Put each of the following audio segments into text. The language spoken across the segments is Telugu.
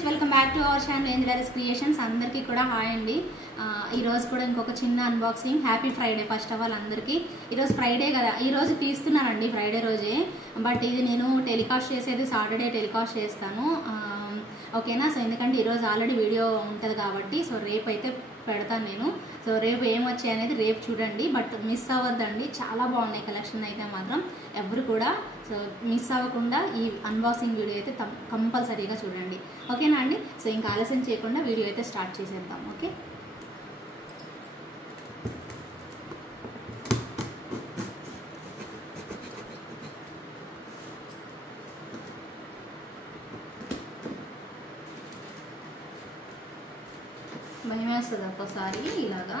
Please welcome back to our channel ఏంజెలరీస్ క్రియేషన్స్. అందరికీ కూడా హాయ్ అండి. ఈరోజు కూడా ఇంకొక చిన్న unboxing. Happy Friday first of all అందరికీ. ఈరోజు ఫ్రైడే కదా, ఈరోజు తీస్తున్నానండి ఫ్రైడే రోజే. బట్ ఇది నేను టెలికాస్ట్ చేసేది సాటర్డే టెలికాస్ట్ చేస్తాను, ఓకేనా. సో ఎందుకంటే ఈరోజు ఆల్రెడీ వీడియో ఉంటుంది కాబట్టి సో రేపు అయితే పెడతాను నేను. సో రేపు ఏమొచ్చాయి అనేది రేపు చూడండి, బట్ మిస్ అవ్వద్దండి. చాలా బాగున్నాయి కలెక్షన్ అయితే మాత్రం. ఎవరు కూడా సో మిస్ అవ్వకుండా ఈ అన్బాక్సింగ్ వీడియో అయితే కంపల్సరీగా చూడండి, ఓకేనా అండి. సో ఇంకా ఆలస్యం చేయకుండా వీడియో అయితే స్టార్ట్ చేసేద్దాం, ఓకే. భయమేస్తుంది ఒక్కోసారి, ఇలాగా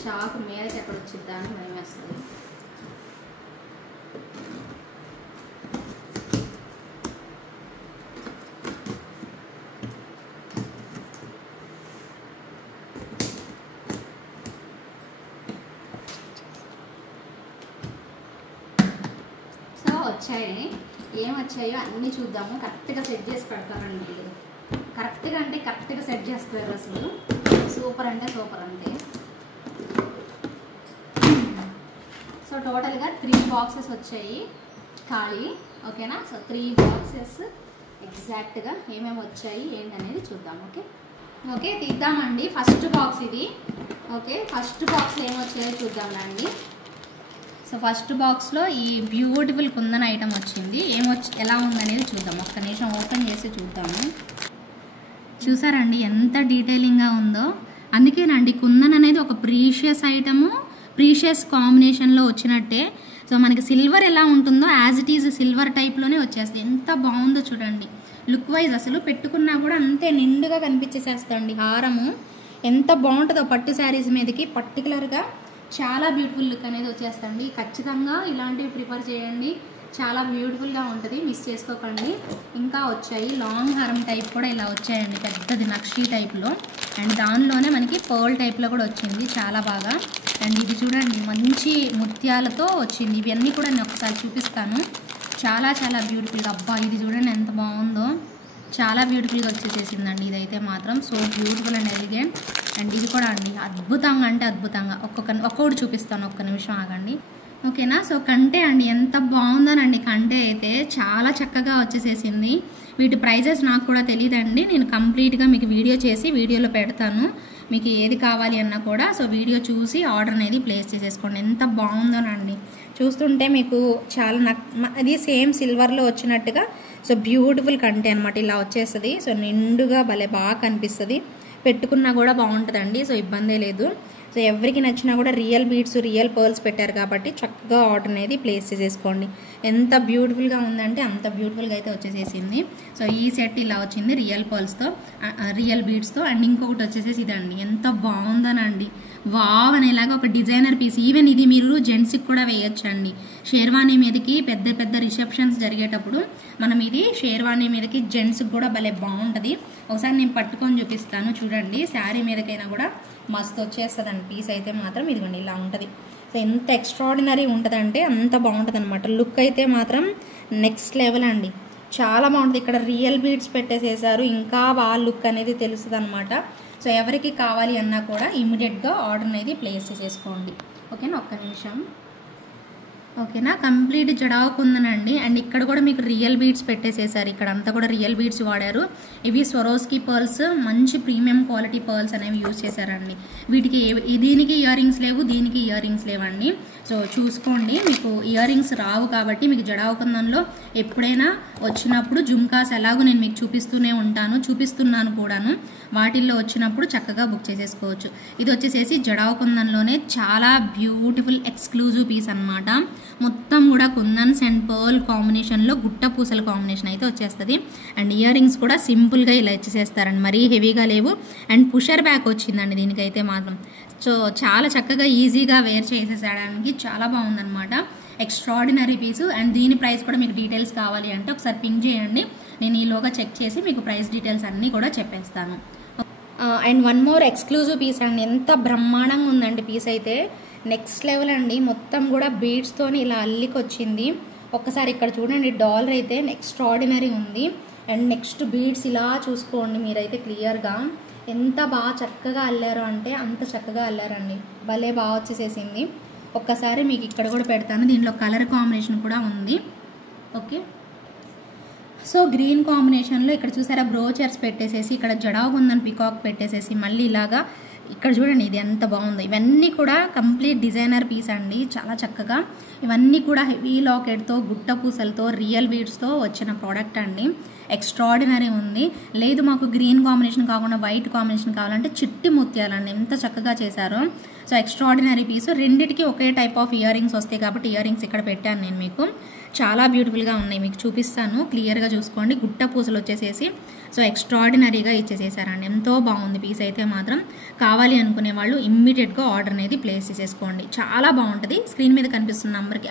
షాక్ మీదకి ఎక్కడ వచ్చిద్దా అని భయమేస్తుంది. సో వచ్చాయి, ఏం వచ్చాయో అన్నీ చూద్దాము. కరెక్ట్గా సెట్ చేసి పెడతారండి వీళ్ళు. కరెక్ట్గా అంటే కరెక్ట్గా సెట్ చేస్తారు అసలు. సూపర్ అంటే సూపర్ అంతే. సో టోటల్గా 3 బాక్సెస్ వచ్చాయి ఖాళీ, ఓకేనా. సో 3 బాక్సెస్ ఎగ్జాక్ట్గా ఏమేమి వచ్చాయి ఏంటనేది చూద్దాం, ఓకే. ఓకే తీద్దామండి. ఫస్ట్ బాక్స్ ఇది, ఓకే. ఫస్ట్ బాక్స్ ఏమొచ్చాయో చూద్దామండి. సో ఫస్ట్ బాక్స్లో ఈ బ్యూటిఫుల్ కుందన్ ఐటమ్ వచ్చింది. ఎలా ఉందనేది చూద్దాం. ఒక్క నిమిషం ఓపెన్ చేసి చూద్దాము. చూసారండి ఎంత డీటెయిలింగ్గా ఉందో. అందుకేనండి కుందన్ అనేది ఒక ప్రీషియస్ ఐటము, ప్రీషియస్ కాంబినేషన్లో వచ్చినట్టే. సో మనకి సిల్వర్ ఎలా ఉంటుందో యాజ్ ఇట్ ఈజ్ సిల్వర్ టైప్లోనే వచ్చేస్తుంది. ఎంత బాగుందో చూడండి. లుక్ వైజ్ అసలు పెట్టుకున్నా కూడా అంతే నిండుగా కనిపించేసేస్తుంది. హారము ఎంత బాగుంటుందో పట్టు శారీస్ మీదకి పర్టికులర్గా చాలా బ్యూటిఫుల్ లుక్ అనేది వచ్చేస్తుంది. ఖచ్చితంగా ఇలాంటివి ప్రిఫర్ చేయండి, చాలా బ్యూటిఫుల్గా ఉంటుంది, మిస్ చేసుకోకండి. ఇంకా వచ్చాయి లాంగ్ హారం టైప్ కూడా ఇలా వచ్చాయండి, పెద్దది నక్షీ టైప్లో. అండ్ దానిలోనే మనకి పర్ల్ టైప్లో కూడా వచ్చింది, చాలా బాగా. అండ్ ఇది చూడండి మంచి ముత్యాలతో వచ్చింది. ఇవన్నీ కూడా నేను ఒకసారి చూపిస్తాను. చాలా చాలా బ్యూటిఫుల్గా, అబ్బా ఇది చూడండి ఎంత బాగుందో. చాలా బ్యూటిఫుల్గా వచ్చేసేసిందండి ఇదైతే మాత్రం. So beautiful and elegant. And ఇది కూడా అండి అద్భుతంగా అంటే అద్భుతంగా. ఒక్కొక్కటి చూపిస్తాను, ఒక్క నిమిషం ఆగండి, ఓకేనా. సో కంటే అండి ఎంత బాగుందోనండి. కంటే అయితే చాలా చక్కగా వచ్చేసేసింది. వీటి ప్రైజెస్ నాకు కూడా తెలియదండి. నేను కంప్లీట్గా మీకు వీడియో చేసి వీడియోలో పెడతాను. మీకు ఏది కావాలి అన్నా కూడా సో వీడియో చూసి ఆర్డర్ అనేది ప్లేస్ చేసేసుకోండి. ఎంత బాగుందోనండి. చూస్తుంటే మీకు చాలా అది సేమ్ సిల్వర్లో వచ్చినట్టుగా సో బ్యూటిఫుల్ కంటే అనమాట. ఇలా వచ్చేస్తుంది. సో నిండుగా భలే బాగా కనిపిస్తుంది. పెట్టుకున్నా కూడా బాగుంటుందండి. సో ఇబ్బందే లేదు. సో ఎవరికి నచ్చినా కూడా రియల్ బీడ్స్ రియల్ పర్ల్స్ పెట్టారు కాబట్టి చక్కగా ఆర్డర్ అనేది ప్లేస్ చేసేసుకోండి. ఎంత బ్యూటిఫుల్గా ఉందంటే అంత బ్యూటిఫుల్గా అయితే వచ్చేసేసింది. సో ఈ సెట్ ఇలా వచ్చింది రియల్ పర్ల్స్తో, రియల్ బీడ్స్తో. అండ్ ఇంకొకటి వచ్చేసేసి ఇదండి ఎంత బాగుందనండి. వావ్ అనేలాగా ఒక డిజైనర్ పీస్. ఈవెన్ ఇది మీరు జెంట్స్కి కూడా వేయొచ్చండి. షేర్వానీ మీదకి పెద్ద పెద్ద రిసెప్షన్స్ జరిగేటప్పుడు మనం ఇది షేర్వానీ మీదకి జెంట్స్కి కూడా భలే బాగుంటుంది. ఒకసారి నేను పట్టుకొని చూపిస్తాను చూడండి. శారీ మీదకైనా కూడా మస్తు వచ్చేస్తుందండి పీస్ అయితే మాత్రం. ఇదిగోండి ఇలా ఉంటుంది. సో ఎంత ఎక్స్ట్రాడినరీ ఉంటుందంటే అంత బాగుంటుంది అనమాట. లుక్ అయితే మాత్రం నెక్స్ట్ లెవెల్ అండి, చాలా బాగుంటుంది. ఇక్కడ రియల్ బీడ్స్ పెట్టేసేసారు, ఇంకా బాగా లుక్ అనేది తెలుస్తుంది అనమాట. సో ఎవరికి కావాలి అన్నా కూడా ఇమీడియట్గా ఆర్డర్ అనేది ప్లేస్ చేసేసుకోండి, ఓకేనా. ఒక్క నిమిషం, ఓకేనా. కంప్లీట్ జడావు కుందనండి. అండ్ ఇక్కడ కూడా మీకు రియల్ బీడ్స్ పెట్టేసేసారు. ఇక్కడ అంతా కూడా రియల్ బీడ్స్ వాడారు. ఇవి స్వరోస్కి పర్ల్స్, మంచి ప్రీమియం క్వాలిటీ పర్ల్స్ అనేవి యూజ్ చేశారండి. వీటికి దీనికి ఇయర్ రింగ్స్ లేవు, దీనికి ఇయర్ రింగ్స్ లేవండి. సో చూసుకోండి, మీకు ఇయర్ రింగ్స్ రావు కాబట్టి మీకు జడావు కుందంలో ఎప్పుడైనా వచ్చినప్పుడు జుమ్కాస్ ఎలాగో నేను మీకు చూపిస్తున్నాను కూడాను. వాటిల్లో వచ్చినప్పుడు చక్కగా బుక్ చేసేసుకోవచ్చు. ఇది వచ్చేసేసి జడావు కుందంలోనే చాలా బ్యూటిఫుల్ ఎక్స్క్లూజివ్ పీస్ అనమాట. మొత్తం కూడా కుందన్స్ అండ్ పర్ల్ కాంబినేషన్లో గుట్ట పూసల కాంబినేషన్ అయితే వచ్చేస్తుంది. అండ్ ఇయర్ రింగ్స్ కూడా సింపుల్గా ఇలా ఇచ్చేసేస్తారండి, మరీ హెవీగా లేవు. అండ్ పుషర్ బ్యాక్ వచ్చిందండి దీనికైతే మాత్రం. సో చాలా చక్కగా ఈజీగా వేర్ చేసేసడానికి చాలా బాగుందనమాట. Extraordinary piece. అండ్ దీని ప్రైస్ కూడా మీకు డీటెయిల్స్ కావాలి అంటే ఒకసారి పింక్ చేయండి, నేను ఈలోగా చెక్ చేసి మీకు ప్రైస్ డీటెయిల్స్ అన్నీ కూడా చెప్పేస్తాను. And one more exclusive piece అండి. ఎంత బ్రహ్మాండంగా ఉందండి పీస్ అయితే, నెక్స్ట్ లెవెల్ అండి. మొత్తం కూడా బీడ్స్తోని ఇలా అల్లికొచ్చింది. ఒక్కసారి ఇక్కడ చూడండి, డాలర్ అయితే ఎక్స్ట్రాడినరీ ఉంది. అండ్ నెక్స్ట్ బీడ్స్ ఇలా చూసుకోండి మీరైతే క్లియర్గా, ఎంత బాగా చక్కగా అల్లారో అంటే అంత చక్కగా అల్లారండి, భలే బాగా వచ్చేసేసింది. ఒక్కసారి మీకు ఇక్కడ కూడా పెడతాను, దీంట్లో కలర్ కాంబినేషన్ కూడా ఉంది. ఓకే, సో గ్రీన్ కాంబినేషన్లో ఇక్కడ చూసారా బ్రోచర్స్ పెట్టేసేసి, ఇక్కడ జడాగుందని పికాక్ పెట్టేసేసి, మళ్ళీ ఇలాగా ఇక్కడ చూడండి ఇది ఎంత బాగుందో. ఇవన్నీ కూడా కంప్లీట్ డిజైనర్ పీస్ అండి, చాలా చక్కగా. ఇవన్నీ కూడా హెవీ లాకెట్తో, గుట్ట పూసలతో, రియల్ బీడ్స్తో వచ్చిన ప్రోడక్ట్ అండి. ఎక్స్ట్రాడినరీ ఉంది. లేదు మాకు గ్రీన్ కాంబినేషన్ కాకుండా వైట్ కాంబినేషన్ కావాలంటే చిట్టి ముత్యాలండి, ఎంత చక్కగా చేశారో. So extraordinary piece. రెండిటికి ఒకే టైప్ ఆఫ్ ఇయర్ రింగ్స్ వస్తాయి కాబట్టి ఇయర్ రింగ్స్ ఇక్కడ పెట్టాను నేను మీకు. చాలా బ్యూటిఫుల్గా ఉన్నాయి, మీకు చూపిస్తాను, క్లియర్గా చూసుకోండి. గుట్ట పూసలు వచ్చేసేసి సో ఎక్స్ట్రాడినరీగా ఇచ్చేసేసారండి, ఎంతో బాగుంది పీస్ అయితే మాత్రం. కావాలి అనుకునే వాళ్ళు ఇమ్మీడియట్గా ఆర్డర్ అనేది ప్లేస్ చేసేసుకోండి, చాలా బాగుంటుంది. స్క్రీన్ మీద కనిపిస్తున్న నెంబర్కి,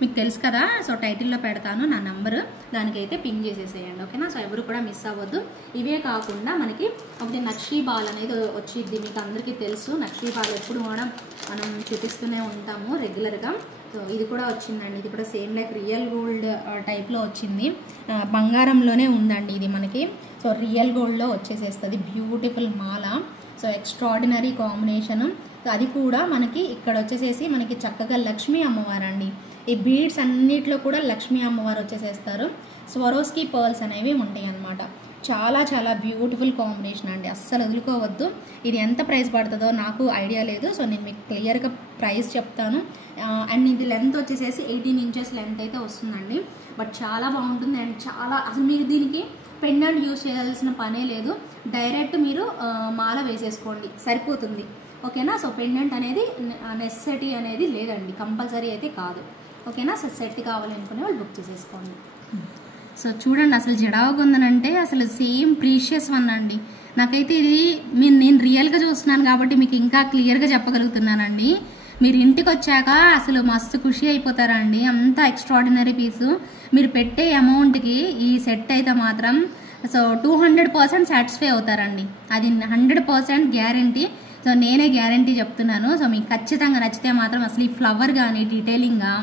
మీకు తెలుసు కదా, సో టైటిల్లో పెడతాను నా నెంబరు, దానికైతే పింగ్ చేసేసేయండి. ఓకేనా, సో ఎవరు కూడా మిస్ అవ్వద్దు. ఇవే కాకుండా మనకి ఒకటి నక్షీ బాల్ అనేది వచ్చింది, మీకు అందరికీ తెలుసు. నక్షీ బాల్ ఎప్పుడు కూడా మనం చూపిస్తూనే ఉంటాము రెగ్యులర్గా. సో ఇది కూడా వచ్చిందండి, ఇది కూడా సేమ్ లైక్ రియల్ గోల్డ్ టైప్లో వచ్చింది, బంగారంలోనే ఉందండి ఇది మనకి. సో రియల్ గోల్డ్లో వచ్చేసేస్తుంది, బ్యూటిఫుల్ మాల. So extraordinary combination. అది కూడా మనకి ఇక్కడ వచ్చేసేసి మనకి చక్కగా లక్ష్మీ అమ్మవారు అండి. ఈ బీడ్స్ అన్నిట్లో కూడా లక్ష్మీ అమ్మవారు వచ్చేసేస్తారు. స్వరోస్కి పర్ల్స్ అనేవి ఉంటాయి అన్నమాట. చాలా చాలా బ్యూటిఫుల్ కాంబినేషన్ అండి, అస్సలు వదులుకోవద్దు. ఇది ఎంత ప్రైస్ పడుతుందో నాకు ఐడియా లేదు, సో నేను మీకు క్లియర్గా ప్రైస్ చెప్తాను. అండ్ ఇది లెంత్ వచ్చేసేసి 18 ఇంచెస్ లెంత్ అయితే వస్తుందండి. బట్ చాలా బాగుంటుంది అండ్ చాలా, అసలు మీరు దీనికి పెండెంట్ యూజ్ చేయాల్సిన పనే లేదు, డైరెక్ట్ మీరు మాల వేసేసుకోండి సరిపోతుంది. ఓకేనా, సో పెండెంట్ అనేది నెసెసిటీ అనేది లేదండి, కంపల్సరీ అయితే కాదు. ఓకేనా, సో సెట్ కావాలనుకునే వాళ్ళు బుక్ చేసేసుకోండి. సో చూడండి అసలు జడాగుందనంటే అసలు సేమ్ ప్రీషియస్ వన్ అండి. నాకైతే ఇది నేను రియల్గా చూస్తున్నాను కాబట్టి మీకు ఇంకా క్లియర్గా చెప్పగలుగుతున్నానండి. మీరు ఇంటికి వచ్చాక అసలు మస్తు ఖుషి అయిపోతారండి, అంత ఎక్స్ట్రాడినరీ పీసు. మీరు పెట్టే అమౌంట్కి ఈ సెట్ అయితే మాత్రం సో 200% సాటిస్ఫై అవుతారండి, అది 100% గ్యారంటీ. సో నేనే గ్యారంటీ చెప్తున్నాను. సో మీకు ఖచ్చితంగా నచ్చితే మాత్రం అసలు ఈ ఫ్లవర్ కానీ డీటెయిలింగ్గా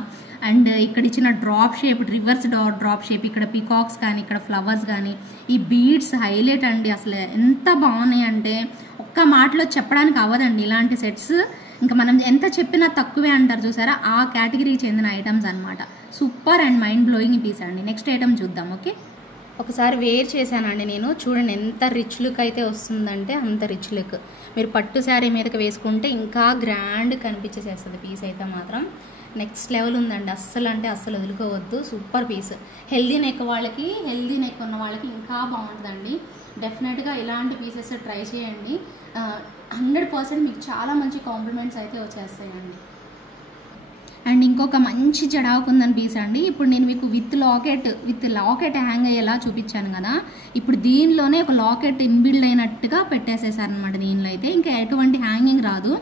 అండ్ ఇక్కడ ఇచ్చిన drop shape, reverse drop shape, ఇక్కడ పీకాక్స్ కానీ ఇక్కడ ఫ్లవర్స్ కానీ, ఈ బీడ్స్ హైలైట్ అండి. అసలు ఎంత బాగున్నాయి అంటే ఒక్క మాటలో చెప్పడానికి అవ్వదండి ఇలాంటి సెట్స్. ఇంకా మనం ఎంత చెప్పినా తక్కువే అంటారు చూసారా, ఆ కేటగిరీకి చెందిన ఐటమ్స్ అనమాట. Super and mind blowing piece అండి. నెక్స్ట్ ఐటమ్ చూద్దాం. ఓకే, ఒకసారి వేర్ చేశానండి నేను, చూడండి ఎంత రిచ్ లుక్ అయితే వస్తుందంటే అంత రిచ్ లుక్. మీరు పట్టు శారీ మీదకి వేసుకుంటే ఇంకా గ్రాండ్ కనిపించేసేస్తుంది పీస్ అయితే మాత్రం. నెక్స్ట్ లెవెల్ ఉందండి, అస్సలు అంటే అస్సలు వదులుకోవద్దు, సూపర్ పీస్. హెల్దీ నెక్ వాళ్ళకి, హెల్దీ నెక్ ఉన్న వాళ్ళకి ఇంకా బాగుంటుందండి. డెఫినెట్గా ఇలాంటి పీసెస్ ట్రై చేయండి, 100% మీకు చాలా మంచి కాంప్లిమెంట్స్ అయితే వచ్చేస్తాయండి. అండ్ ఇంకొక మంచి జడాకుందని పీస్ అండి. ఇప్పుడు నేను మీకు విత్ లాకెట్ హ్యాంగ్ అయ్యేలా చూపించాను కదా, ఇప్పుడు దీనిలోనే ఒక లాకెట్ ఇన్బిల్డ్ అయినట్టుగా పెట్టేసేసారనమాట. దీనిలో అయితే ఇంకా ఎటువంటి హ్యాంగింగ్ రాదు,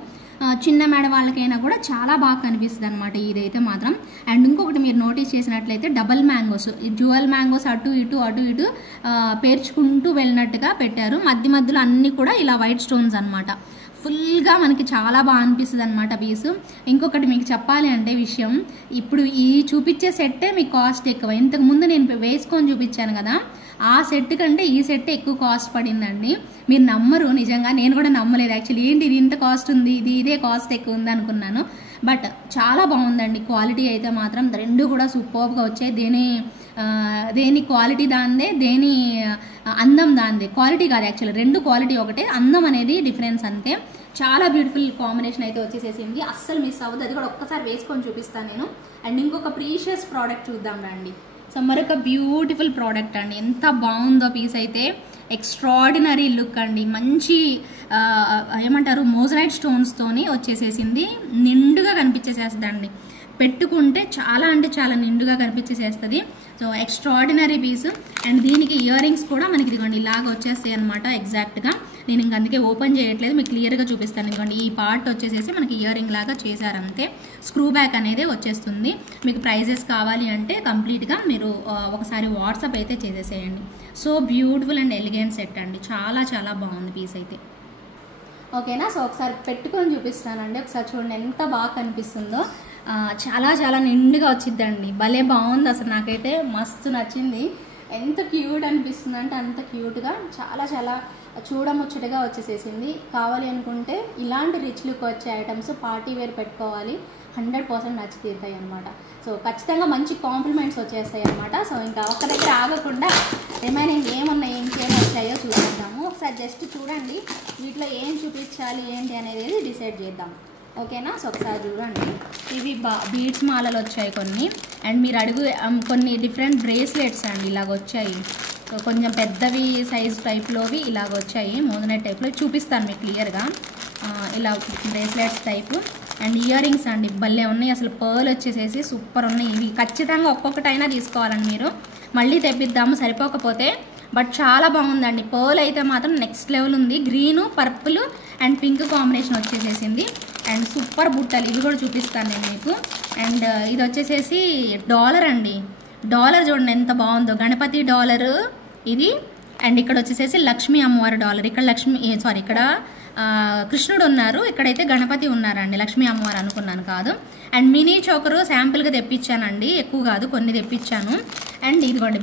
చిన్న మేడ వాళ్ళకైనా కూడా చాలా బాగా కనిపిస్తుంది అనమాట ఇదైతే మాత్రం. అండ్ ఇంకొకటి మీరు నోటీస్ చేసినట్లయితే డబల్ మ్యాంగోస్, డ్యూయల్ మ్యాంగోస్ అటు ఇటు పేర్చుకుంటూ వెళ్ళినట్టుగా పెట్టారు. మధ్యలో అన్నీ కూడా ఇలా వైట్ స్టోన్స్ అనమాట. ఫుల్గా మనకి చాలా బాగా అనిపిస్తుంది అనమాట పీసు. ఇంకొకటి మీకు చెప్పాలి అంటే విషయం, ఇప్పుడు ఈ చూపించే సెట్టే మీకు కాస్ట్ ఎక్కువ. ఇంతకుముందు నేను వేసుకొని చూపించాను కదా, ఆ సెట్ కంటే ఈ సెట్ ఎక్కువ కాస్ట్ పడిందండి. మీరు నమ్మరు, నిజంగా నేను కూడా నమ్మలేదు యాక్చువల్లీ. ఏంటి ఇది ఇంత కాస్ట్ ఉంది, ఇదే కాస్ట్ ఎక్కువ ఉంది అనుకున్నాను. బట్ చాలా బాగుందండి, క్వాలిటీ అయితే మాత్రం రెండు కూడా సూపర్గా వచ్చాయి. దేని క్వాలిటీ దాందే, దేని అందం దాందే. క్వాలిటీ కాదు యాక్చువల్లీ, రెండు క్వాలిటీ ఒకటే, అందం అనేది డిఫరెన్స్ అంతే. చాలా బ్యూటిఫుల్ కాంబినేషన్ అయితే వచ్చేసేసింది, అస్సలు మిస్ అవ్వదు. అది కూడా ఒక్కసారి వేసుకొని చూపిస్తాను నేను. అండ్ ఇంకొక ప్రీషియస్ ప్రోడక్ట్ చూద్దాం రండి. సో మరొక బ్యూటిఫుల్ ప్రోడక్ట్ అండి, ఎంత బాగుందో పీస్ అయితే. ఎక్స్ట్రాడినరీ లుక్ అండి, మంచి ఏమంటారు మోజరైట్ స్టోన్స్తోని వచ్చేసేసింది, నిండుగా కనిపించేసేస్తుందండి. పెట్టుకుంటే చాలా అంటే చాలా నిండుగా కనిపించేసేస్తుంది. So extraordinary piece. అండ్ దీనికి ఇయర్ రింగ్స్ కూడా మనకి ఇదిగోండి ఇలాగ వచ్చేస్తాయి అనమాట ఎగ్జాక్ట్గా. నేను ఇంక అందుకే ఓపెన్ చేయట్లేదు, మీకు క్లియర్గా చూపిస్తాను. ఇదిగోండి ఈ పార్ట్ వచ్చేసేసి మనకి ఇయర్ రింగ్ లాగా చేశారంతే. స్క్రూ బ్యాక్ అనేది వచ్చేస్తుంది. మీకు ప్రైజెస్ కావాలి అంటే కంప్లీట్గా మీరు ఒకసారి వాట్సాప్ అయితే చేసేసేయండి. So beautiful and elegant set అండి, చాలా చాలా బాగుంది పీస్ అయితే. ఓకేనా, సో ఒకసారి పెట్టుకొని చూపిస్తానండి. ఒకసారి చూడండి ఎంత బాగా కనిపిస్తుందో, చాలా చాలా నిండుగా వచ్చిద్దండి, భలే బాగుంది అసలు. నాకైతే మస్తు నచ్చింది. ఎంత క్యూట్ అనిపిస్తుంది అంటే అంత క్యూట్గా, చాలా చాలా చూడముచ్చటగా వచ్చేసేసింది. కావాలి అనుకుంటే ఇలాంటి రిచ్ లుక్ వచ్చే ఐటమ్స్ పార్టీ వేర్ పెట్టుకోవాలి, 100% నచ్చి తీరుతాయి అనమాట. సో ఖచ్చితంగా మంచి కాంప్లిమెంట్స్ వచ్చేస్తాయి అనమాట. సో ఇంకా ఒక్క దగ్గర ఆగకుండా రిమైనింగ్ ఏమున్నాయి, ఇంకేం వచ్చాయో చూపిద్దాము. ఒకసారి జస్ట్ చూడండి, వీటిలో ఏం చూపించాలి ఏంటి అనేది డిసైడ్ చేద్దాం. ఓకేనా? సో ఒకసారి చూడండి, ఇవి బీడ్స్ మాలలు వచ్చాయి కొన్ని, అండ్ మీరు అడుగు కొన్ని డిఫరెంట్ బ్రేస్లెట్స్ అండి ఇలాగ వచ్చాయి. సో కొంచెం పెద్దవి సైజ్ టైప్లోవి ఇలాగ వచ్చాయి, మోజనైట్ టైప్లో చూపిస్తాను మీకు క్లియర్గా. ఇలా bracelets type and ear rings అండి భలే ఉన్నాయి అసలు. పర్ల్ వచ్చేసేసి సూపర్ ఉన్నాయి. ఇవి ఖచ్చితంగా ఒక్కొక్కటైనా తీసుకోవాలండి మీరు, మళ్ళీ తెప్పిద్దాము సరిపోకపోతే. బట్ చాలా బాగుందండి. పర్ల్ అయితే మాత్రం నెక్స్ట్ లెవెల్ ఉంది. Green, purple and pink combination వచ్చేసేసింది. అండ్ సూపర్ బుట్టలు ఇవి కూడా చూపిస్తాను నేను మీకు. అండ్ ఇది వచ్చేసేసి డాలర్ అండి. డాలర్ చూడండి ఎంత బాగుందో, గణపతి డాలర్ ఇది. అండ్ ఇక్కడ వచ్చేసేసి లక్ష్మీ అమ్మవారి డాలర్. ఇక్కడ ఇక్కడ కృష్ణుడు ఉన్నారు, ఇక్కడైతే గణపతి ఉన్నారండి. లక్ష్మీ అమ్మవారు అనుకున్నాను కాదు. అండ్ మినీ చోకరు శాంపుల్గా తెప్పించానండి, ఎక్కువ కాదు కొన్ని తెప్పించాను. అండ్ ఇదిగోండి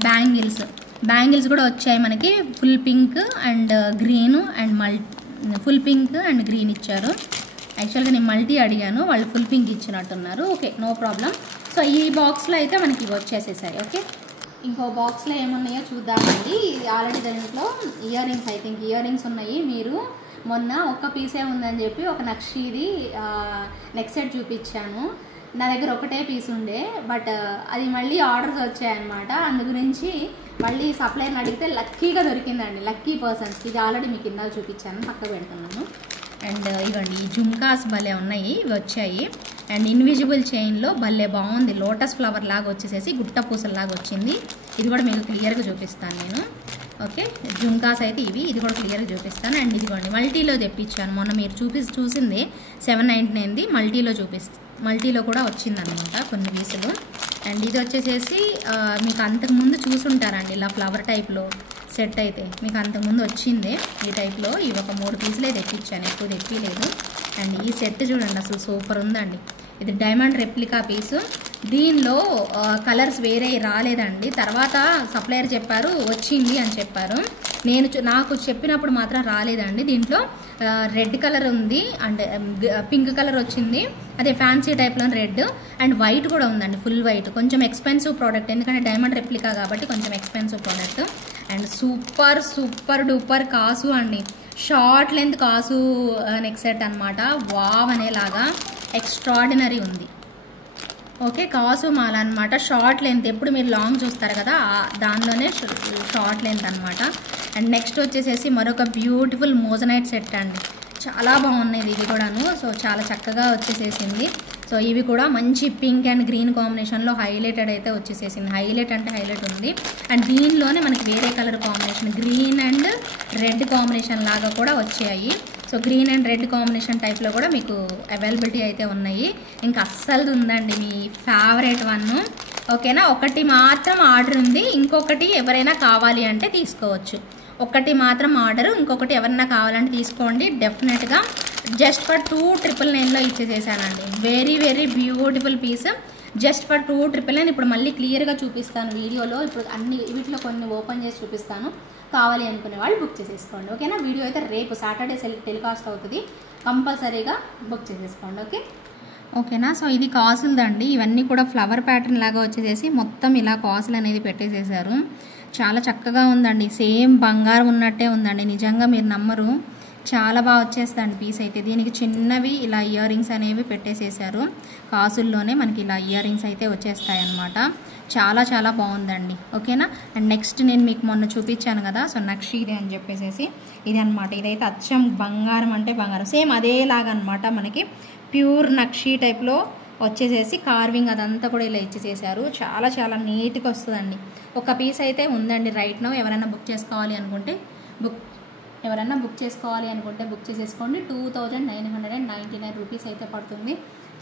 బ్యాంగిల్స్ కూడా వచ్చాయి మనకి. Full pink and green and full pink and green ఇచ్చారు. యాక్చువల్గా నేను మల్టీ అడిగాను, వాళ్ళు ఫుల్ పింక్ ఇచ్చినట్టున్నారు. Okay, no problem. సో ఈ బాక్స్లో అయితే మనకి ఇవి వచ్చేసేసాయి. ఓకే, ఇంకో బాక్స్లో ఏమున్నాయో చూద్దామండి. ఇది ఆల్రెడీ దాంట్లో ear rings, I think ear rings ఉన్నాయి. మీరు మొన్న ఒక్క పీసే ఉందని చెప్పి ఒక నక్షీది నెక్ సెట్ చూపించాను. నా దగ్గర ఒకటే పీస్ ఉండే, బట్ అది మళ్ళీ ఆర్డర్స్ వచ్చాయన్నమాట. అందు గురించి మళ్ళీ సప్లైర్ని అడిగితే లక్కీగా దొరికిందండి, లక్కీ పర్సన్స్కి. ఇది ఆల్రెడీ మీకు ఇందాక చూపించాను, పక్క పెడుతున్నాను. అండ్ ఇవ్వండి ఈ జుమ్కాస్ భలే ఉన్నాయి, ఇవి వచ్చాయి. అండ్ ఇన్విజిబుల్ చైన్లో భలే బాగుంది, లోటస్ ఫ్లవర్ లాగా వచ్చేసేసి గుట్ట పూసల్లాగా వచ్చింది. ఇది కూడా మీకు క్లియర్గా చూపిస్తాను నేను. ఓకే, జుమ్కాస్ అయితే ఇవి, ఇది కూడా క్లియర్గా చూపిస్తాను. అండ్ ఇదిగోండి మల్టీలో తెప్పించాను, మొన్న మీరు చూసింది 799ది మల్టీలో కూడా వచ్చిందనమాట కొన్ని పీసులు. అండ్ ఇది వచ్చేసేసి మీకు అంతకుముందు చూసుంటారండి, ఇలా ఫ్లవర్ టైప్లో సెట్ అయితే మీకు అంతకుముందు వచ్చింది ఈ టైప్లో. ఇవి ఒక 3 పీసులే తెప్పించాను, ఎక్కువ తెప్పిలేదు. అండ్ ఈ సెట్ చూడండి అసలు సూపర్ ఉందండి. ఇది డైమండ్ రెప్లికా పీసు. దీనిలో కలర్స్ వేరే రాలేదండి, తర్వాత సప్లయర్ చెప్పారు వచ్చింది అని చెప్పారు. నాకు చెప్పినప్పుడు మాత్రం రాలేదండి. దీంట్లో రెడ్ కలర్ ఉంది అండ్ పింక్ కలర్ వచ్చింది, అదే ఫ్యాన్సీ టైప్లో రెడ్ అండ్ వైట్ కూడా ఉందండి, ఫుల్ వైట్. కొంచెం ఎక్స్పెన్సివ్ ప్రోడక్ట్, ఎందుకంటే డైమండ్ రెప్లికా కాబట్టి కొంచెం expensive product. And super duper కాసు అండి, షార్ట్ లెంత్ కాసు నెక్ సెట్ అనమాట. వావ్ అనేలాగా ఎక్స్ట్రాడినరీ ఉంది. ఓకే, కాసు మాల అనమాట, షార్ట్ లెంత్. ఎప్పుడు మీరు లాంగ్ చూస్తారు కదా దానిలోనే షార్ట్ లెంత్ అనమాట. అండ్ నెక్స్ట్ వచ్చేసేసి మరొక బ్యూటిఫుల్ మోజనైట్ సెట్ అండి, చాలా బాగున్నది ఇది కూడాను. సో చాలా చక్కగా వచ్చేసేసింది. సో ఇవి కూడా మంచి పింక్ అండ్ గ్రీన్ కాంబినేషన్లో హైలైటెడ్ అయితే వచ్చేసేసింది. హైలైట్ అంటే హైలైట్ ఉంది. అండ్ దీనిలోనే మనకి వేరే colour combination, green and red combination లాగా కూడా వచ్చాయి. So green and red combination టైప్లో కూడా మీకు అవైలబిలిటీ అయితే ఉన్నాయి. ఇంకా అస్సలు ఉందండి మీ ఫేవరెట్ వన్. ఓకేనా, ఒకటి మాత్రం ఆర్డర్ ఉంది, ఇంకొకటి ఎవరైనా కావాలి అంటే తీసుకోవచ్చు. ఒకటి మాత్రం ఆర్డర్, ఇంకొకటి ఎవరైనా కావాలంటే తీసుకోండి. డెఫినెట్గా జస్ట్ ఫర్ 2,999లో ఇచ్చేసేసానండి. Very beautiful piece, just for 2,999. ఇప్పుడు మళ్ళీ క్లియర్గా చూపిస్తాను వీడియోలో. ఇప్పుడు అన్ని వీటిలో కొన్ని ఓపెన్ చేసి చూపిస్తాను, కావాలి అనుకునే వాళ్ళు బుక్ చేసేసుకోండి. ఓకేనా, వీడియో అయితే రేపు సాటర్డే టెలికాస్ట్ అవుతుంది, కంపల్సరీగా బుక్ చేసేసుకోండి. ఓకేనా. సో ఇది కాసులదండి, ఇవన్నీ కూడా ఫ్లవర్ ప్యాటర్న్ లాగా వచ్చేసేసి మొత్తం ఇలా కాసులు అనేది పెట్టేసేసారు. చాలా చక్కగా ఉందండి, సేమ్ బంగారం ఉన్నట్టే ఉందండి, నిజంగా మీరు నమ్మరు. చాలా బాగా వచ్చేస్తుందండి పీస్ అయితే. దీనికి చిన్నవి ఇలా ఇయర్ రింగ్స్ అనేవి పెట్టేసేసారు, కాసుల్లోనే మనకి ఇలా ఇయర్ రింగ్స్ అయితే వచ్చేస్తాయి అన్నమాట. చాలా బాగుందండి. ఓకేనా. అండ్ నెక్స్ట్ నేను మీకు మొన్న చూపించాను కదా, సో నక్షీది అని చెప్పేసి ఇది అనమాట. ఇదైతే అచ్చం బంగారం అంటే బంగారం, సేమ్ అదేలాగా అనమాట. మనకి ప్యూర్ నక్షీ టైప్లో వచ్చేసేసి కార్వింగ్ అదంతా కూడా ఇలా ఇచ్చేసేసారు. చాలా నీట్గా వస్తుందండి. ఒక పీస్ అయితే ఉందండి రైట్ నౌ. ఎవరైనా బుక్ చేసుకోవాలి అనుకుంటే బుక్ చేసేసుకోండి. 2,999 రూపీస్ అయితే పడుతుంది.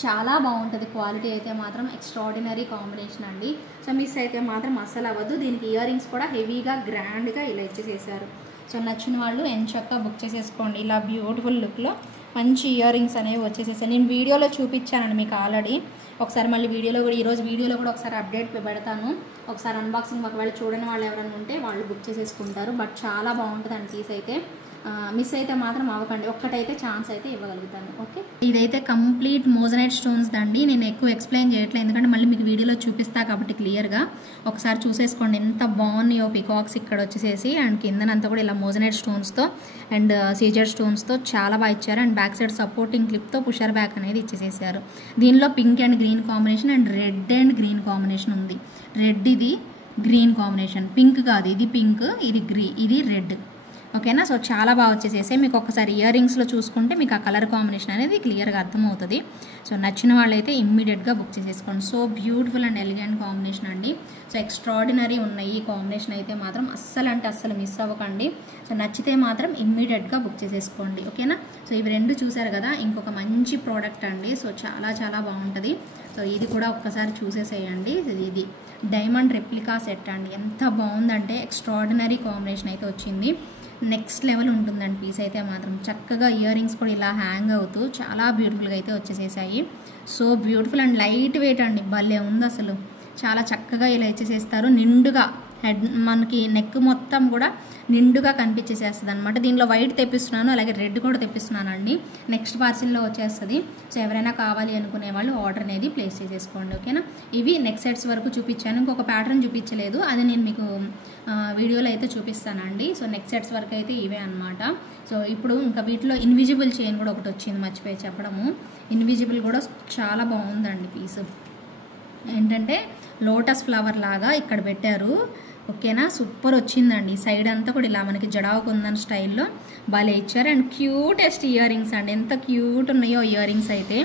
చాలా బాగుంటుంది, క్వాలిటీ అయితే మాత్రం ఎక్స్ట్రాడినరీ కాంబినేషన్ అండి. సో మిస్ అయితే మాత్రం అస్సలు అవ్వద్దు. దీనికి ఇయర్ రింగ్స్ కూడా హెవీగా గ్రాండ్గా ఇలా ఇచ్చేసేసారు. సో నచ్చిన వాళ్ళు ఎంచక్కా బుక్ చేసేసుకోండి. ఇలా బ్యూటిఫుల్ లుక్లో మంచి ఇయర్ రింగ్స్ అనేవి వచ్చేసేసాయి. నేను వీడియోలో చూపించానండి మీకు ఆల్రెడీ. ఒకసారి మళ్ళీ వీడియోలో కూడా ఈరోజు వీడియోలో కూడా ఒకసారి అప్డేట్ పెడతాను. ఒకసారి అన్బాక్సింగ్ ఒకవేళ చూడని వాళ్ళు ఎవరైనా ఉంటే వాళ్ళు బుక్ చేసేసుకుంటారు. బట్ చాలా బాగుంటుంది అండి పీస్ అయితే. మిస్ అయితే మాత్రం అవ్వకండి. ఒక్కటైతే ఛాన్స్ అయితే ఇవ్వగలుగుతాను. ఓకే, ఇదైతే కంప్లీట్ మోజనైట్ స్టోన్స్ దండి. నేను ఎక్కువ ఎక్స్ప్లెయిన్ చేయట్లేదు ఎందుకంటే మళ్ళీ మీకు వీడియోలో చూపిస్తా కాబట్టి క్లియర్గా ఒకసారి చూసేసుకోండి. ఎంత బాగున్నాయో పికాక్స్ ఇక్కడ వచ్చేసేసి. అండ్ కిందనంతా కూడా ఇలా మోజనైట్ స్టోన్స్తో అండ్ సీజర్ స్టోన్స్తో చాలా బాగా ఇచ్చారు. అండ్ బ్యాక్ సైడ్ సపోర్టింగ్ క్లిప్తో పుషర్ బ్యాక్ అనేది ఇచ్చేసేసారు. దీనిలో pink and green combination and red and green combination ఉంది. రెడ్ ఇది గ్రీన్ కాంబినేషన్, పింక్ కాదు, ఇది పింక్, ఇది రెడ్. ఓకేనా. సో చాలా బాగా వచ్చేసేసాయి. మీకు ఒకసారి ఇయర్ రింగ్స్లో చూసుకుంటే మీకు ఆ కలర్ కాంబినేషన్ అనేది క్లియర్గా అర్థమవుతుంది. సో నచ్చిన వాళ్ళైతే ఇమ్మీడియట్గా బుక్ చేసేసుకోండి. So beautiful and elegant combination అండి. సో ఎక్స్ట్రాడినరీ ఉన్నాయి ఈ కాంబినేషన్ అయితే మాత్రం. అస్సలు అంటే అస్సలు మిస్ అవ్వకండి. సో నచ్చితే మాత్రం ఇమ్మీడియట్గా బుక్ చేసేసుకోండి. ఓకేనా. సో ఇవి రెండు చూసారు కదా. ఇంకొక మంచి ప్రోడక్ట్ అండి. సో చాలా చాలా బాగుంటుంది. సో ఇది కూడా ఒక్కసారి చూసేసేయండి. ఇది డైమండ్ రెప్లికా సెట్ అండి. ఎంత బాగుందంటే ఎక్స్ట్రాడినరీ కాంబినేషన్ అయితే వచ్చింది. నెక్స్ట్ లెవెల్ ఉంటుందండి పీస్ అయితే మాత్రం. చక్కగా ఇయర్ రింగ్స్ కూడా ఇలా హ్యాంగ్ అవుతూ చాలా బ్యూటిఫుల్గా అయితే వచ్చేసేసాయి. So beautiful and light weight అండి. భలే ఉంది అసలు. చాలా చక్కగా ఇలా ఇచ్చేసేస్తారు. నిండుగా హెడ్ మనకి నెక్ మొత్తం కూడా నిండుగా కనిపించేసేస్తుంది అనమాట. దీనిలో వైట్ తెప్పిస్తున్నాను, అలాగే రెడ్ కూడా తెప్పిస్తున్నాను అండి. నెక్స్ట్ పార్సిల్లో వచ్చేస్తుంది. సో ఎవరైనా కావాలి అనుకునే వాళ్ళు ఆర్డర్ అనేది ప్లేస్ చేసేసుకోండి. ఓకేనా. ఇవి నెక్ సెట్స్ వరకు చూపించాను. ఇంకొక ప్యాటర్న్ చూపించలేదు, అది నేను మీకు వీడియోలో అయితే చూపిస్తానండి. సో నెక్ సెట్స్ వరకు అయితే ఇవే అనమాట. సో ఇప్పుడు ఇంకా వీటిలో ఇన్విజిబుల్ చైన్ కూడా ఒకటి వచ్చింది, మర్చిపోయి చెప్పడము. ఇన్విజిబుల్ కూడా చాలా బాగుందండి పీస్. ఏంటంటే లోటస్ ఫ్లవర్ లాగా ఇక్కడ పెట్టారు. ఓకేనా. సూపర్ వచ్చిందండి. సైడ్ అంతా కూడా ఇలా మనకి జడావు కుందన్ స్టైల్లో భలే ఇచ్చారు. అండ్ క్యూటెస్ట్ ఇయర్ రింగ్స్ అండి. ఎంత క్యూట్ ఉన్నాయో ఇయర్ రింగ్స్ అయితే.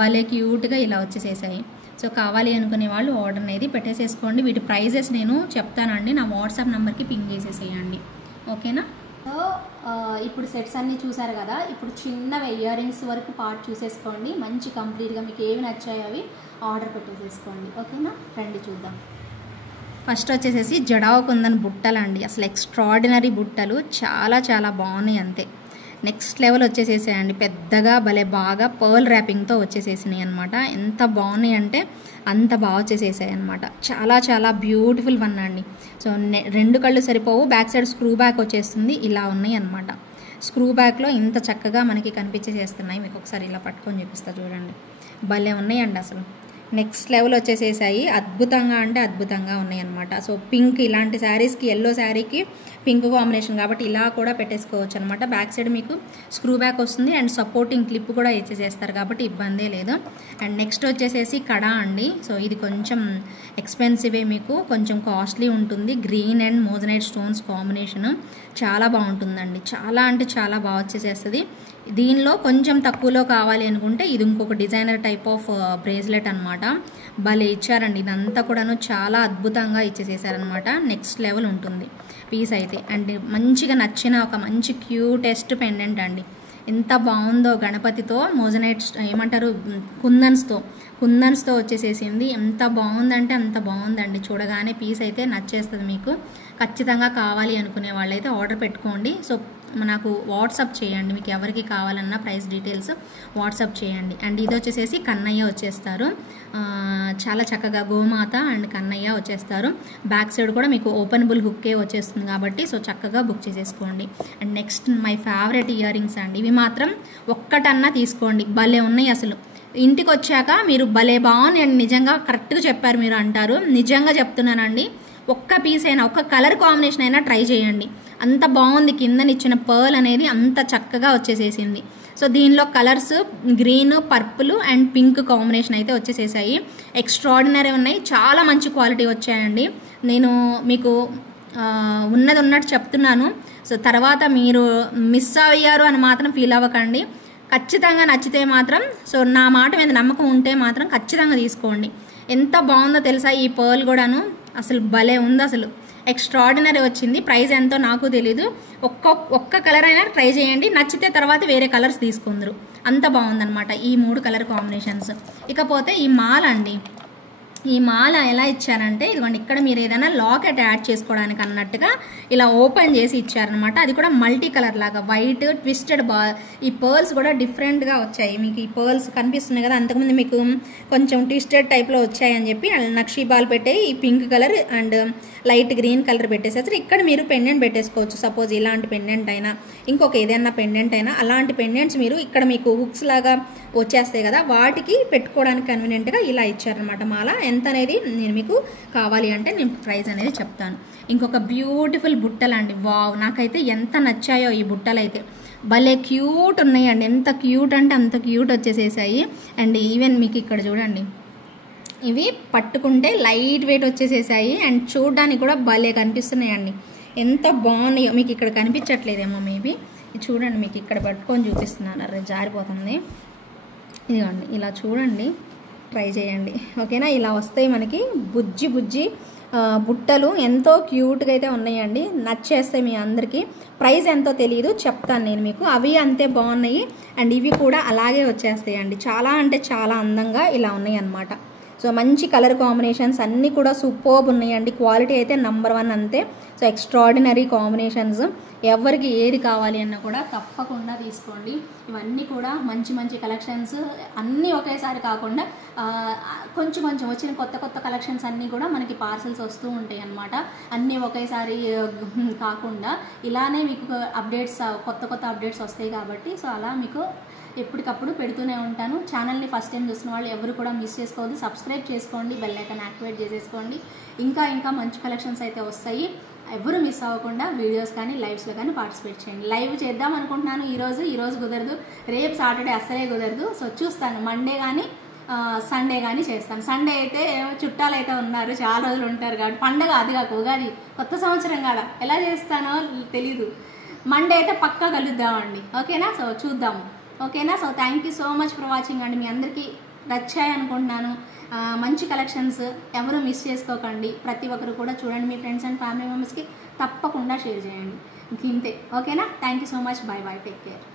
భలే క్యూట్గా ఇలా వచ్చేసేసాయి. సో కావాలి అనుకునే వాళ్ళు ఆర్డర్ అనేది పెట్టేసేసుకోండి. వీటి ప్రైజెస్ నేను చెప్తానండి. నా వాట్సాప్ నెంబర్కి పింగ్ చేసేసేయండి. ఓకేనా. సో ఇప్పుడు సెట్స్ అన్నీ చూసారు కదా. ఇప్పుడు చిన్నవి ఇయర్ రింగ్స్ వరకు పార్ట్ చూసేసుకోండి. మంచి కంప్లీట్గా మీకు ఏవి నచ్చాయో అవి ఆర్డర్ పెట్టేసేసుకోండి. ఓకేనా. రండి చూద్దాం. ఫస్ట్ వచ్చేసేసి జడావు కుందన్ బుట్టలు అండి. అసలు ఎక్స్ట్రాడినరీ బుట్టలు, చాలా చాలా బాగున్నాయి అంతే. నెక్స్ట్ లెవెల్ వచ్చేసేసాయండి. పెద్దగా భలే బాగా పర్ల్ ర్యాపింగ్తో వచ్చేసేసినాయి అనమాట. ఎంత బాగున్నాయి అంటే అంత బాగా వచ్చేసేసాయి అనమాట. చాలా చాలా బ్యూటిఫుల్ వన్ అండి. సో రెండు కళ్ళు సరిపోవు. బ్యాక్ సైడ్ స్క్రూ బ్యాక్ వచ్చేస్తుంది. ఇలా ఉన్నాయి అనమాట. స్క్రూ బ్యాక్లో ఇంత చక్కగా మనకి కనిపించేసేస్తున్నాయి. మీకు ఒకసారి ఇలా పట్టుకొని చూపిస్తా చూడండి. భలే ఉన్నాయండి అసలు. నెక్స్ట్ లెవెల్ వచ్చేసేసాయి. అద్భుతంగా అంటే అద్భుతంగా ఉన్నాయి అనమాట. సో పింక్ ఇలాంటి శారీస్కి, ఎల్లో శారీకి పింక్ కాంబినేషన్ కాబట్టి ఇలా కూడా పెట్టేసుకోవచ్చు అనమాట. బ్యాక్ సైడ్ మీకు స్క్రూ బ్యాక్ వస్తుంది అండ్ సపోర్టింగ్ క్లిప్ కూడా ఇచ్చేసేస్తారు కాబట్టి ఇబ్బందే లేదు. అండ్ నెక్స్ట్ వచ్చేసేసి కడా అండి. సో ఇది కొంచెం ఎక్స్పెన్సివే, మీకు కొంచెం కాస్ట్లీ ఉంటుంది. Green and moissanite stones combination చాలా బాగుంటుందండి. చాలా అంటే చాలా బాగా వచ్చేసేస్తుంది. దీనిలో కొంచెం తక్కువలో కావాలి అనుకుంటే ఇది ఇంకొక డిజైనర్ టైప్ ఆఫ్ బ్రేస్లెట్ అనమాట. భలే ఇచ్చారండి. ఇదంతా కూడాను చాలా అద్భుతంగా ఇచ్చేసేసారనమాట. నెక్స్ట్ లెవెల్ ఉంటుంది పీస్ అయితే. అండ్ మంచిగా నచ్చిన ఒక మంచి క్యూటెస్ట్ పెండెంట్ అండి. ఎంత బాగుందో. గణపతితో మోజనైట్స్ ఏమంటారు కుందన్స్తో వచ్చేసేసింది. ఎంత బాగుందంటే అంత బాగుందండి. చూడగానే పీస్ అయితే నచ్చేస్తుంది మీకు. ఖచ్చితంగా కావాలి అనుకునే వాళ్ళైతే ఆర్డర్ పెట్టుకోండి. సో నాకు వాట్సాప్ చేయండి. మీకు ఎవరికి కావాలన్నా ప్రైస్ డీటెయిల్స్ వాట్సాప్ చేయండి. అండ్ ఇది వచ్చేసేసి కన్నయ్య వచ్చేస్తారు. చాలా చక్కగా గోమాత అండ్ కన్నయ్య వచ్చేస్తారు. బ్యాక్ సైడ్ కూడా మీకు ఓపెనబుల్ హుక్కే వచ్చేస్తుంది కాబట్టి సో చక్కగా బుక్ చేసేసుకోండి. And next my favourite ear rings అండి. ఇవి మాత్రం ఒక్కటన్నా తీసుకోండి. భలే ఉన్నాయి అసలు. ఇంటికి వచ్చాక మీరు భలే బాగుంది అండి, నిజంగా కరెక్ట్గా చెప్పారు మీరు అంటారు. నిజంగా చెప్తున్నానండి. ఒక్క పీస్ అయినా, ఒక్క కలర్ కాంబినేషన్ అయినా ట్రై చేయండి. అంత బాగుంది. కిందనిచ్చిన పర్ల్ అనేది అంత చక్కగా వచ్చేసేసింది. సో దీనిలో colours green, purple and pink combination అయితే వచ్చేసేసాయి. ఎక్స్ట్రాడినరీ ఉన్నాయి. చాలా మంచి క్వాలిటీ వచ్చాయండి. నేను మీకు ఉన్నది ఉన్నట్టు చెప్తున్నాను. సో తర్వాత మీరు మిస్ అయ్యారు అని మాత్రం ఫీల్ అవ్వకండి. ఖచ్చితంగా నచ్చితే మాత్రం, సో నా మాట మీద నమ్మకం ఉంటే మాత్రం ఖచ్చితంగా తీసుకోండి. ఎంత బాగుందో తెలుసా ఈ పర్ల్ కూడాను. అసలు భలే ఉంది. అసలు ఎక్స్ట్రాడినరీ వచ్చింది. ప్రైస్ ఎంతో నాకు తెలీదు. ఒక్క కలర్ అయినా ట్రై చేయండి. నచ్చితే తర్వాత వేరే కలర్స్ తీసుకుందరు. అంత బాగుందనమాట ఈ 3 కలర్ కాంబినేషన్స్. ఇకపోతే ఈ మాల అండి. ఈ మాల ఎలా ఇచ్చారంటే ఇదిగోండి, ఇక్కడ మీరు ఏదైనా లాకెట్ యాడ్ చేసుకోవడానికి అన్నట్టుగా ఇలా ఓపెన్ చేసి ఇచ్చారనమాట. అది కూడా మల్టీ కలర్ లాగా వైట్ ట్విస్టెడ్ ఈ పర్ల్స్ కూడా డిఫరెంట్గా వచ్చాయి. మీకు ఈ పర్ల్స్ కనిపిస్తున్నాయి కదా, అంతకుముందు మీకు కొంచెం ట్విస్టెడ్ టైప్లో వచ్చాయని చెప్పి నక్షీ బాల్ పెట్టే ఈ pink colour and light green colour పెట్టేసేసి ఇక్కడ మీరు పెండెంట్ పెట్టేసుకోవచ్చు. సపోజ్ ఇలాంటి పెండెంట్ అయినా ఇంకొక ఏదైనా పెండెంట్ అయినా అలాంటి పెండెంట్స్ మీరు ఇక్కడ మీకు హుక్స్ లాగా వచ్చేస్తాయి కదా, వాటికి పెట్టుకోవడానికి కన్వీనియంట్గా ఇలా ఇచ్చారనమాట మాల. ఎంత అనేది నేను మీకు కావాలి అంటే నేను ప్రైస్ అనేది చెప్తాను. ఇంకొక బ్యూటిఫుల్ బుట్టలండి, వావ్, నాకైతే ఎంత నచ్చాయో ఈ బుట్టలు అయితే. భలే క్యూట్ ఉన్నాయండి, ఎంత క్యూట్ అంటే అంత క్యూట్ వచ్చేసేసాయి. అండ్ ఈవెన్ మీకు ఇక్కడ చూడండి, ఇవి పట్టుకుంటే లైట్ వెయిట్ వచ్చేసేసాయి అండ్ చూడడానికి కూడా భలే కనిపిస్తున్నాయండి. ఎంత బాగున్నాయో, మీకు ఇక్కడ కనిపించట్లేదేమో మేబీ, చూడండి మీకు ఇక్కడ పట్టుకొని చూపిస్తున్నాను. అరే జారిపోతుంది, ఇదిగోండి ఇలా చూడండి, ట్రై చేయండి ఓకేనా. ఇలా వస్తాయి మనకి బుజ్జి బుజ్జి బుట్టలు, ఎంతో క్యూట్గా అయితే ఉన్నాయండి, నచ్చేస్తాయి మీ అందరికీ. ప్రైస్ ఎంతో తెలియదు, చెప్తాను నేను మీకు. అవి అంతే బాగున్నాయి అండ్ ఇవి కూడా అలాగే వచ్చేస్తాయండి. చాలా అంటే చాలా అందంగా ఇలా ఉన్నాయి అన్నమాట. సో మంచి కలర్ కాంబినేషన్స్ అన్నీ కూడా సూపర్బ్ ఉన్నాయండి. క్వాలిటీ అయితే నెంబర్ 1 అంతే. సో ఎక్స్ట్రాడినరీ కాంబినేషన్స్, ఎవరికి ఏది కావాలి అన్న కూడా తప్పకుండా తీసుకోండి. ఇవన్నీ కూడా మంచి మంచి కలెక్షన్స్, అన్నీ ఒకేసారి కాకుండా కొంచెం కొంచెం వచ్చిన కొత్త కొత్త కలెక్షన్స్ అన్నీ కూడా మనకి పార్సల్స్ వస్తూ ఉంటాయి అన్నమాట. అన్నీ ఒకేసారి కాకుండా ఇలానే మీకు అప్డేట్స్, కొత్త కొత్త అప్డేట్స్ వస్తాయి కాబట్టి సో అలా మీకు ఎప్పటికప్పుడు పెడుతూనే ఉంటాను. ఛానల్ని ఫస్ట్ టైం చూసిన వాళ్ళు ఎవరు కూడా మిస్ చేసుకోవద్దు, సబ్స్క్రైబ్ చేసుకోండి, బెల్ ఐకాన్ యాక్టివేట్ చేసేసుకోండి. ఇంకా ఇంకా మంచి కలెక్షన్స్ అయితే వస్తాయి, ఎవరు మిస్ అవ్వకుండా వీడియోస్ కానీ లైవ్స్లో కానీ పార్టిసిపేట్ చేయండి. లైవ్ చేద్దాం అనుకుంటున్నాను ఈరోజు కుదరదు, రేపు సాటర్డే అస్సలే కుదరదు. సో చూస్తాను, మండే కానీ సండే కానీ చేస్తాను. సండే అయితే చుట్టాలు అయితే ఉన్నారు, చాలా రోజులు ఉంటారు కాబట్టి పండగ, అది కాక ఉగాది కొత్త సంవత్సరం కదా, ఎలా చేస్తానో తెలీదు. మండే అయితే పక్కా కలుద్దామండి ఓకేనా. సో చూద్దాము ఓకేనా. So thank you so much for watching అండి. మీ అందరికీ నచ్చాయి అనుకుంటున్నాను. మంచి కలెక్షన్స్, ఎవరు మిస్ చేసుకోకండి. ప్రతి ఒక్కరు కూడా చూడండి, మీ ఫ్రెండ్స్ అండ్ ఫ్యామిలీ మెంబర్స్కి తప్పకుండా షేర్ చేయండి. ఇంతే ఓకేనా. Thank you so much, bye bye, take care.